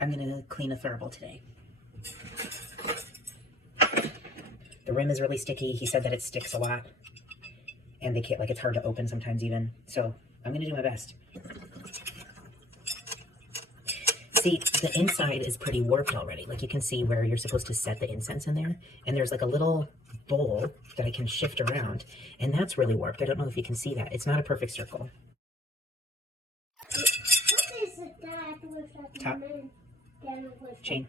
I'm gonna clean a thurible today. The rim is really sticky. He said that it sticks a lot and they can't, like, it's hard to open sometimes even. So I'm gonna do my best. See, the inside is pretty warped already. Like, you can see where you're supposed to set the incense in there. And there's like a little bowl that I can shift around. And that's really warped. I don't know if you can see that. It's not a perfect circle. Top. Chain.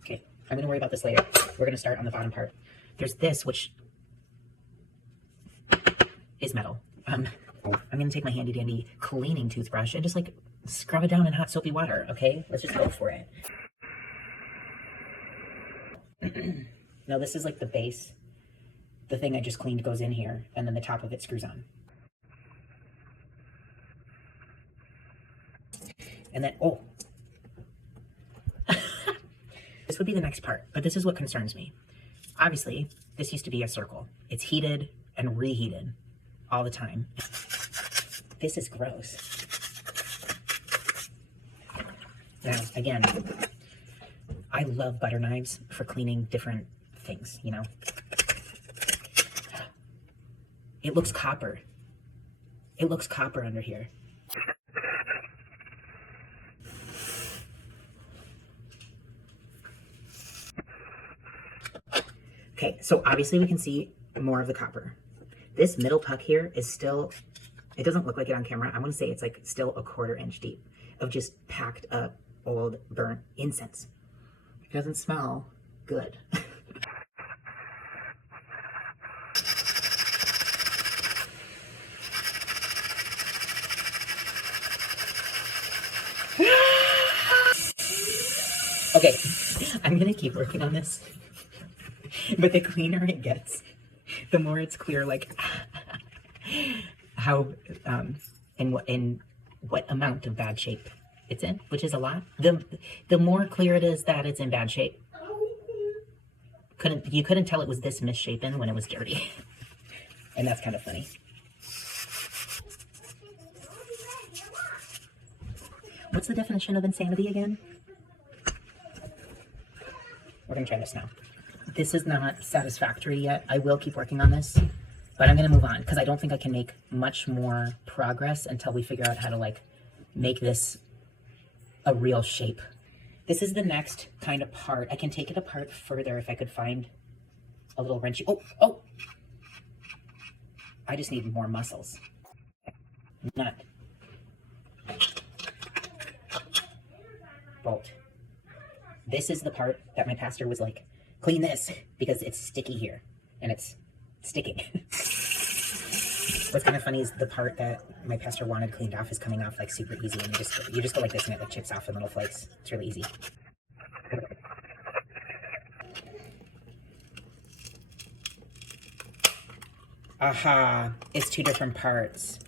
Okay, I'm gonna worry about this later. We're gonna start on the bottom part. There's this, which is metal. I'm gonna take my handy dandy cleaning toothbrush and just like scrub it down in hot soapy water, okay? Let's just go for it. Now this is like the base. The thing I just cleaned goes in here, and then the top of it screws on. And then, oh. This would be the next part, but this is what concerns me. Obviously, this used to be a circle. It's heated and reheated all the time. This is gross. Now, again, I love butter knives for cleaning different things, you know? It looks copper. It looks copper under here. Okay, so obviously we can see more of the copper. This middle puck here is still, it doesn't look like it on camera. I want to say it's like still a 1/4 inch deep of just packed up old burnt incense. It doesn't smell good. Okay, I'm gonna keep working on this. But the cleaner it gets, the more it's clear, like, how, in what amount of bad shape it's in, which is a lot. The more clear it is that it's in bad shape. You couldn't tell it was this misshapen when it was dirty. And that's kind of funny. What's the definition of insanity again? We're gonna try this now. This is not satisfactory yet. I will keep working on this, but I'm gonna move on because I don't think I can make much more progress until we figure out how to like make this a real shape. This is the next kind of part. I can take it apart further if I could find a little wrenchy. Oh! I just need more muscles. Nut. Bolt. This is the part that my pastor was like, clean this because it's sticky here and it's sticking. What's kind of funny is the part that my pastor wanted cleaned off is coming off like super easy, and you just go like this and it like chips off in little flakes. It's really easy. Aha, it's two different parts.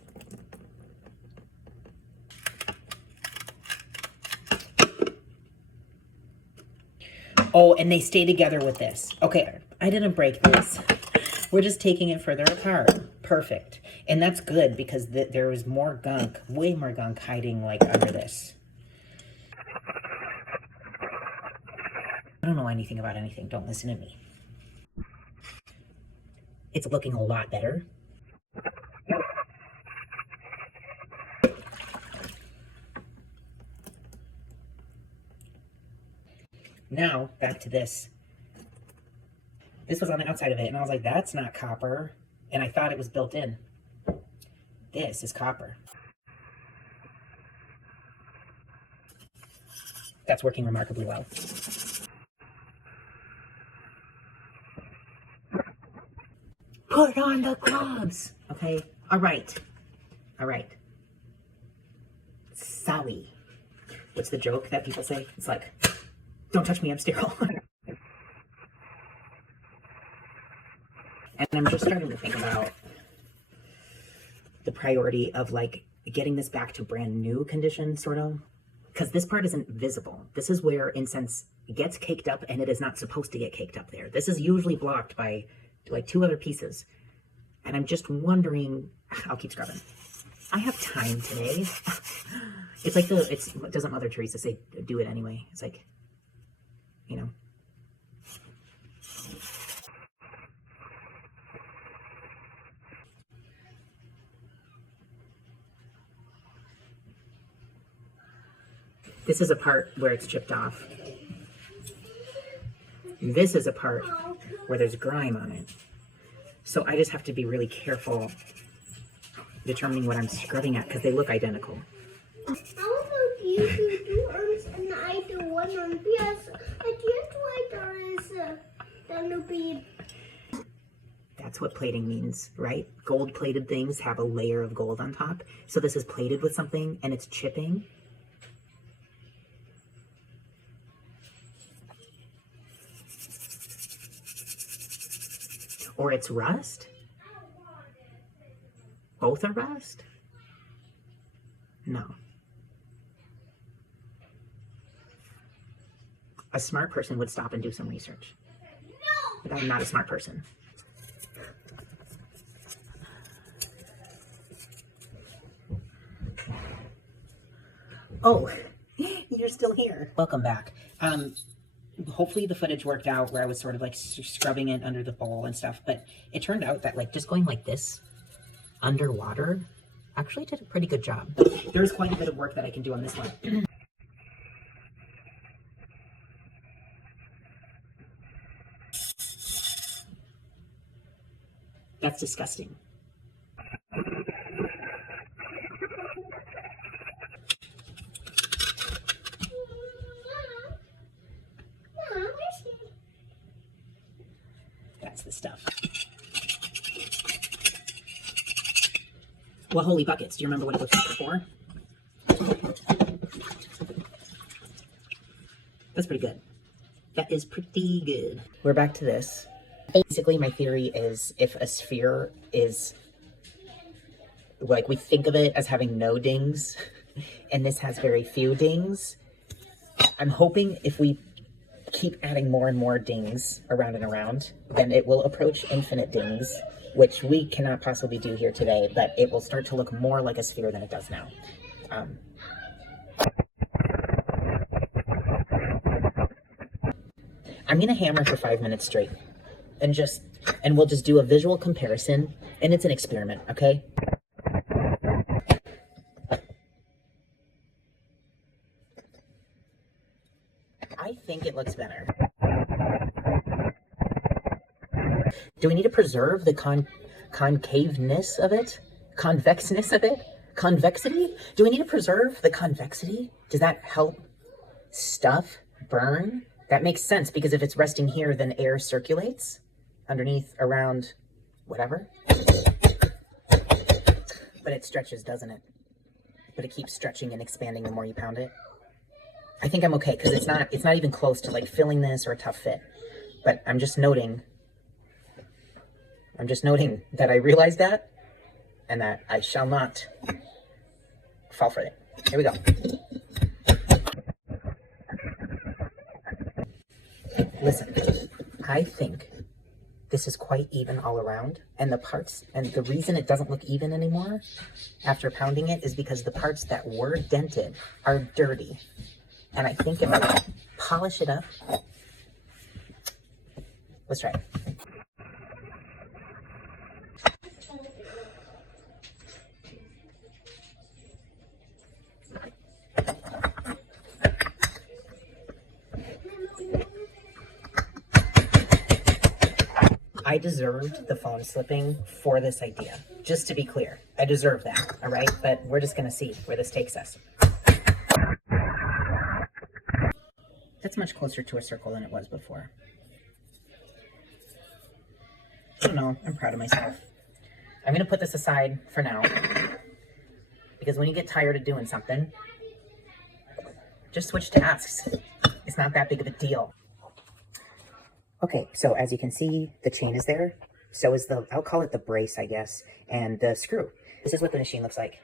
Oh, and they stay together with this. Okay, I didn't break this. We're just taking it further apart. Perfect. And that's good because there was more gunk, way more gunk hiding like under this. I don't know anything about anything. Don't listen to me. It's looking a lot better. Now, back to this. This was on the outside of it, and I was like, that's not copper. And I thought it was built in. This is copper. That's working remarkably well. Put on the gloves! Okay, all right. Sorry. What's the joke that people say? It's like, don't touch me, I'm sterile. And I'm just starting to think about the priority of like getting this back to brand new condition, sort of. Because this part isn't visible. This is where incense gets caked up, and it is not supposed to get caked up there. This is usually blocked by like 2 other pieces. And I'm just wondering, I'll keep scrubbing. I have time today. It's like doesn't Mother Teresa say, do it anyway? It's like, you know. This is a part where it's chipped off. This is a part where there's grime on it. So I just have to be really careful determining what I'm scrubbing at because they look identical. How about you do 2 arms and I do 1 arm? Because I can't why there is gonna be. That's what plating means, right? Gold-plated things have a layer of gold on top. So this is plated with something and it's chipping. Or it's rust? Both are rust? No. A smart person would stop and do some research. But I'm not a smart person. Oh, you're still here. Welcome back. Hopefully the footage worked out where I was sort of like scrubbing it under the bowl and stuff, but it turned out that like just going like this underwater actually did a pretty good job. There's quite a bit of work that I can do on this one. That's disgusting. That's the stuff. Well, holy buckets. Do you remember what it looked like before? That's pretty good. That is pretty good. We're back to this. Basically, my theory is if a sphere is, like, we think of it as having no dings, and this has very few dings, I'm hoping if we keep adding more and more dings around and around, then it will approach infinite dings, which we cannot possibly do here today, but it will start to look more like a sphere than it does now. I'm gonna hammer for 5 minutes straight and we'll just do a visual comparison, and it's an experiment, okay? I think it looks better. Do we need to preserve the concaveness of it? Convexness of it? Convexity? Do we need to preserve the convexity? Does that help stuff burn? That makes sense, because if it's resting here, then air circulates underneath, around, whatever. But it stretches, doesn't it? But it keeps stretching and expanding the more you pound it. I think I'm okay, because it's not even close to like filling this or a tough fit. But I'm just noting that I realized that, and that I shall not fall for it. Here we go. Listen, I think this is quite even all around, and the reason it doesn't look even anymore after pounding it is because the parts that were dented are dirty. And I think if I polish it up, let's try it. I deserved the phone slipping for this idea. Just to be clear, I deserve that, all right? But we're just gonna see where this takes us. That's much closer to a circle than it was before. I don't know, I'm proud of myself. I'm gonna put this aside for now, because when you get tired of doing something, just switch tasks. It's not that big of a deal. Okay, so as you can see, the chain is there. So is I'll call it the brace, I guess, and the screw. This is what the machine looks like.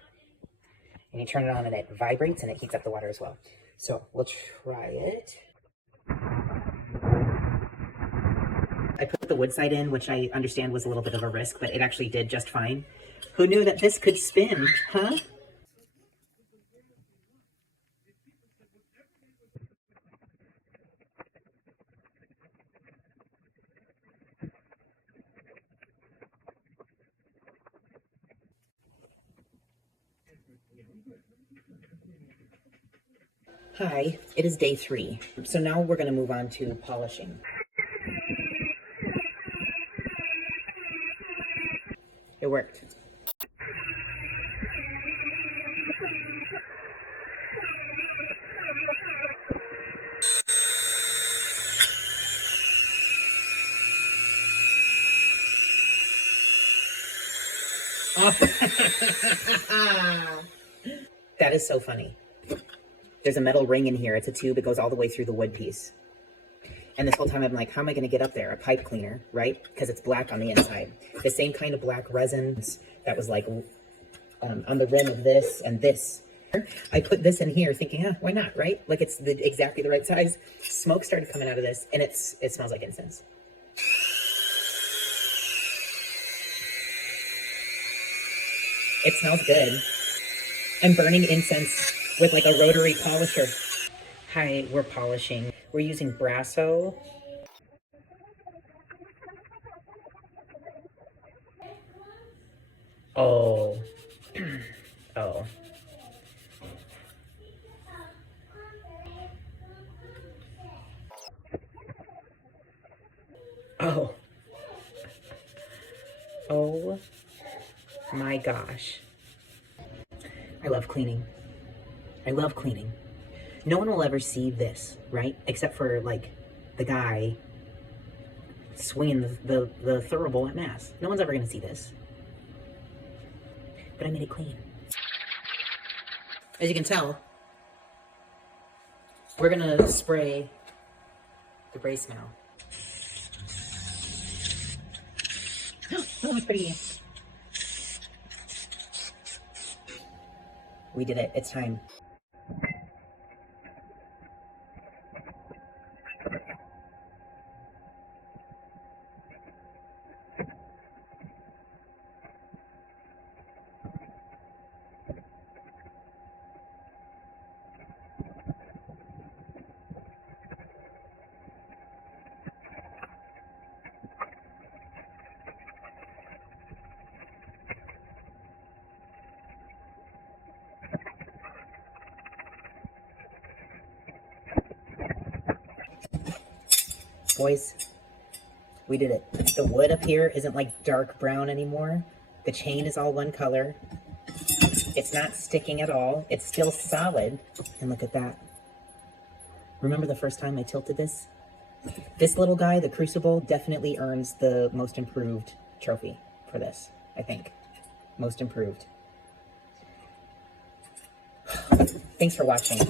And you turn it on and it vibrates and it heats up the water as well. So we'll try it. I put the wood side in, which I understand was a little bit of a risk, but it actually did just fine. Who knew that this could spin, huh? Hi, it is day 3. So now we're going to move on to polishing. It worked. That is so funny. There's a metal ring in here. It's a tube. It goes all the way through the wood piece. And this whole time I'm like, how am I going to get up there? A pipe cleaner, right? Because it's black on the inside. The same kind of black resin that was like on the rim of this and this. I put this in here thinking, why not, right? Like it's exactly the right size. Smoke started coming out of this and it smells like incense. It smells good. I'm burning incense with like a rotary polisher. Hi, we're polishing. We're using Brasso. Oh. Oh. Oh. Oh my gosh. I love cleaning. I love cleaning. No one will ever see this, right? Except for like the guy swinging the thurible at mass. No one's ever gonna see this. But I made it clean. As you can tell, we're gonna spray the brace now. Oh, that's pretty. We did it. It's time. Boys, we did it. The wood up here isn't like dark brown anymore. The chain is all one color. It's not sticking at all. It's still solid. And look at that. Remember the first time I tilted this? This little guy, the Crucible, definitely earns the most improved trophy for this, I think. Most improved. Thanks for watching.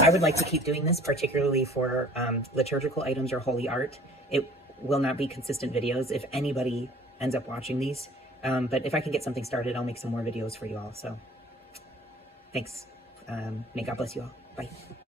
I would like to keep doing this, particularly for liturgical items or holy art. It will not be consistent videos if anybody ends up watching these. But if I can get something started, I'll make some more videos for you all. So thanks. May God bless you all. Bye.